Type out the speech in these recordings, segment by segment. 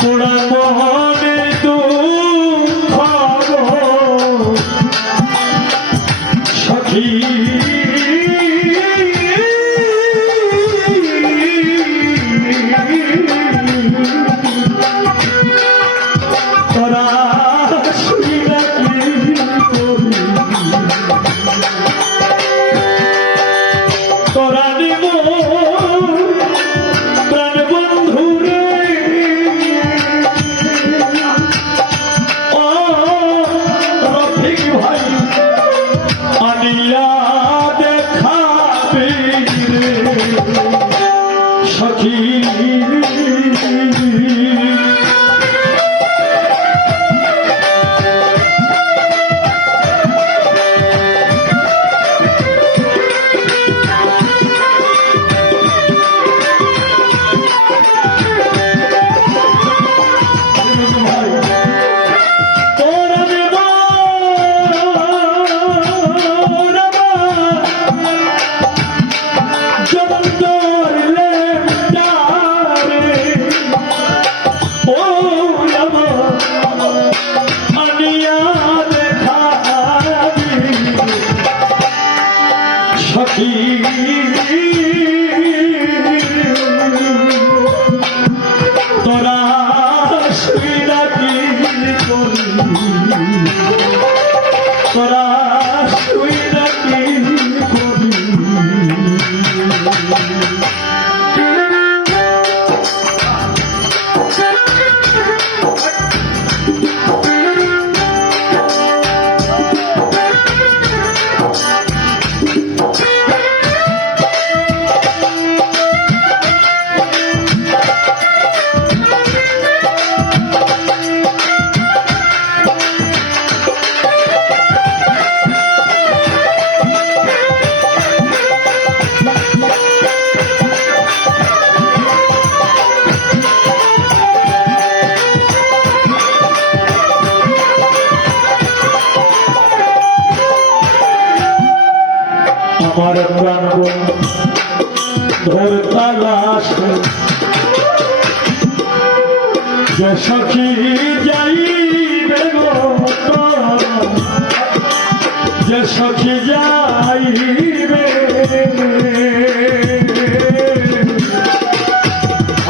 তোরা মনে দুঃখ সখী তোরা শুনিলা কি করি তোরা নিব প্রাণ বন্ধুরে ও রফিক ভাই আনিয়া দেখাবি রে সখী তোরা শুইলা কি করি তোরা শুইলা কি করি আমার প্রাণ ধর তালাশ যে সখী যাইবে গো যে সখী যাইবে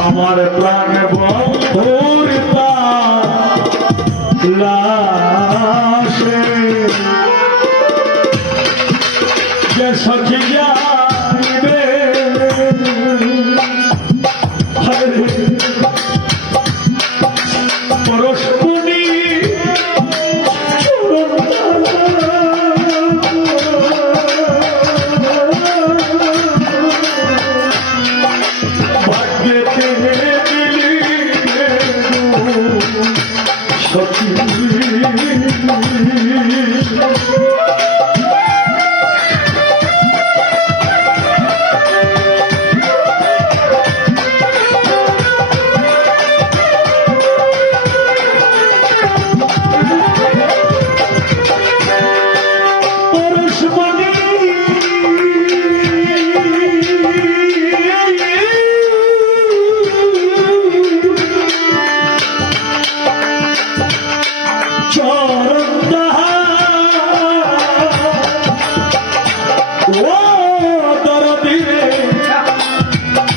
আমার প্রাণ বন্ধুর তালাশে যে সখী যাইবে পরশপুনি ভাগ্যেতে মিলিবে সখী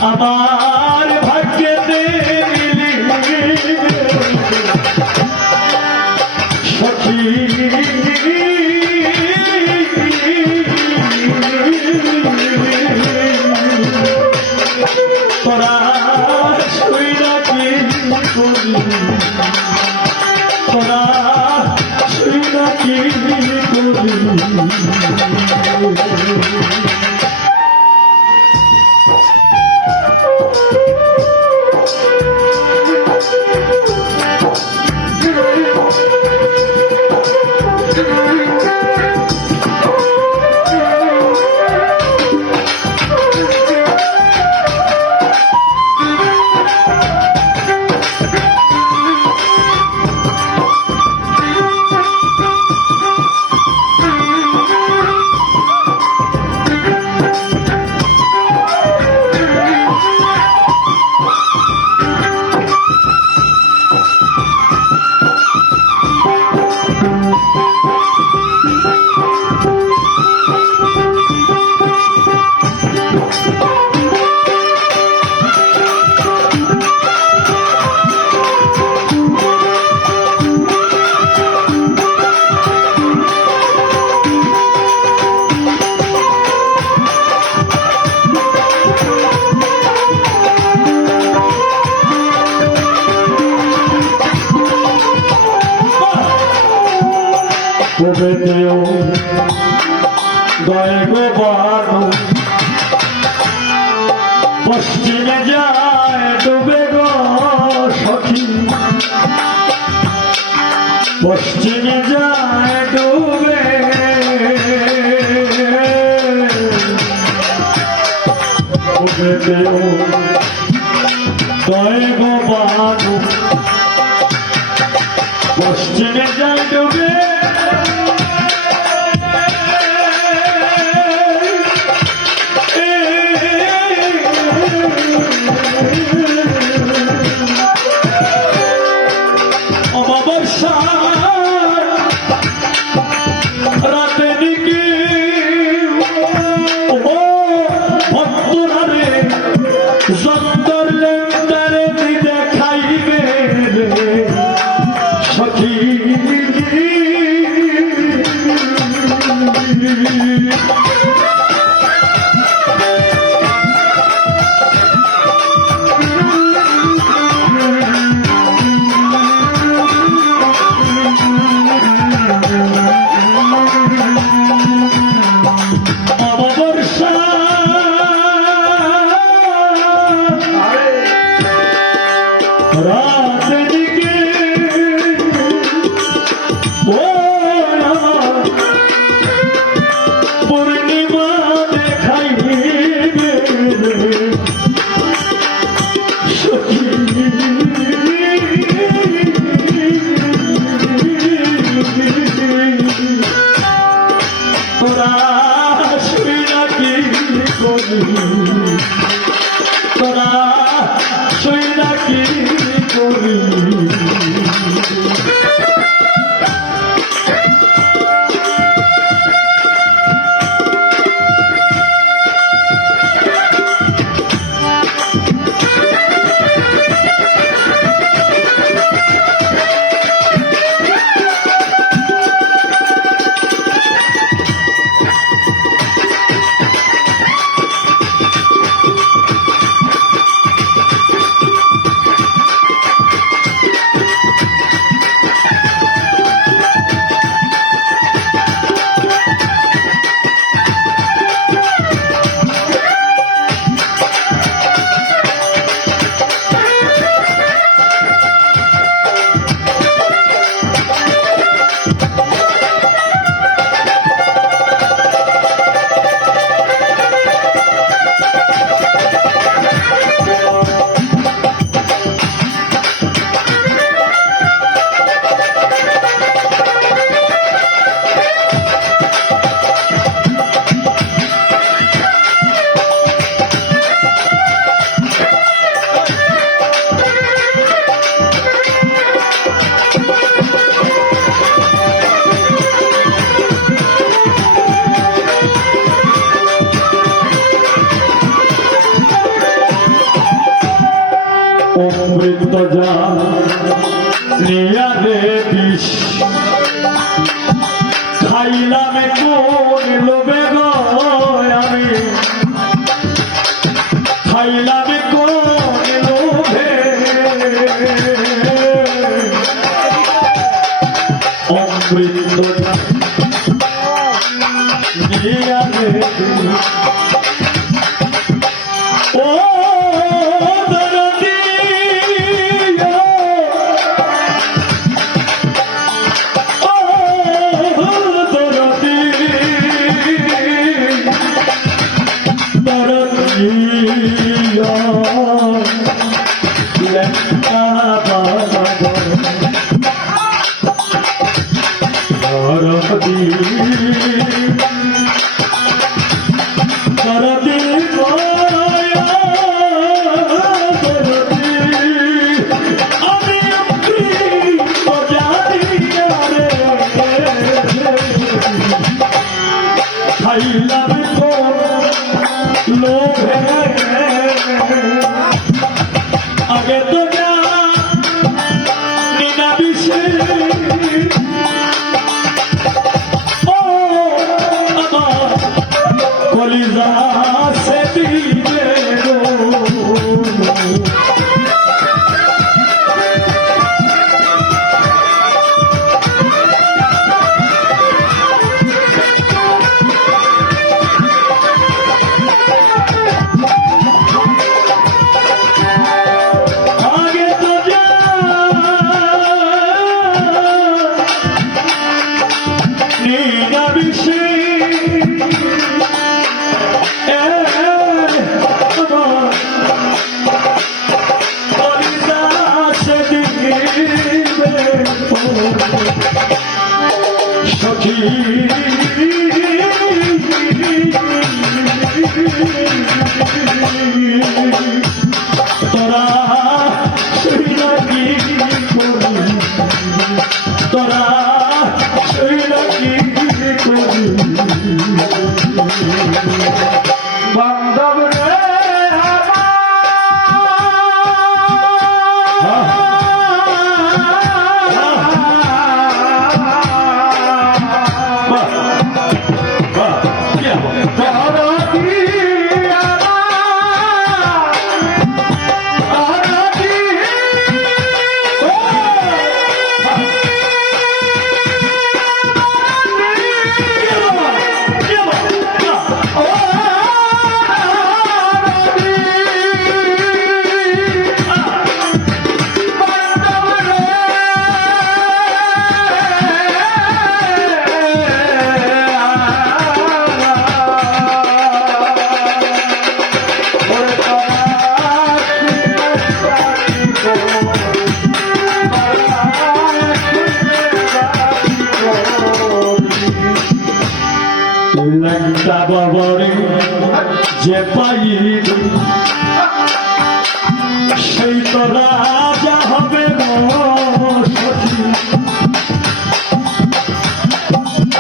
আমার ভাগ্যেতে সখী তোরা শুইলা কি করি তোরা শুইলা কি করি ডুবে দেও গয় গো বানু পশ্চিমে যায় ডুবে গো সখী পশ্চিমে যায় ডুবে ডুবে দেও গয় গো বানু পশ্চিমে যায় ডুবে রাতে দিকে ভক্তরারে যন্তর লেন্দারে দেখাইবে সখী রাত দিকে পূর্ণিমা দেখাইবে সখী তোরা শুই নাকি করি তোরা শুই নাকি করি অমৃত যা নিয়া রে বিষ খাইলাম কোন লোভে গো আমি খাইলাম কোন লোভে অমৃত যা নিয়া রে ও Yeah. তোরা সেই নাকি করবি, তোরা সেই নাকি করবি বান্ধব রে ল্যাংটা বাবারে যে পাইবি সেই তো রাজা হবে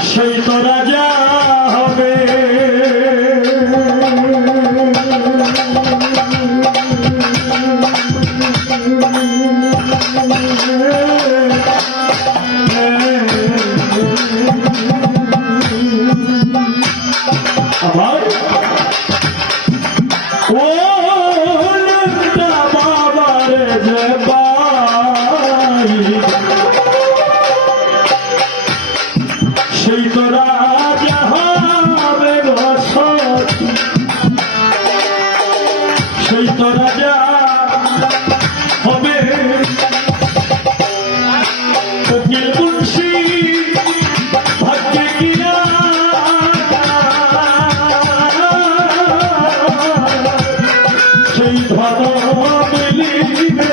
সেই তো রাজা হবে আমার ও ল্যাংটা বাবারে যে পাইবি সেই তো রাজা হবে সেই তো রাজা হবে উকিল মুন্সি ভাগ্যে কিনা সেই ধন মিলিবে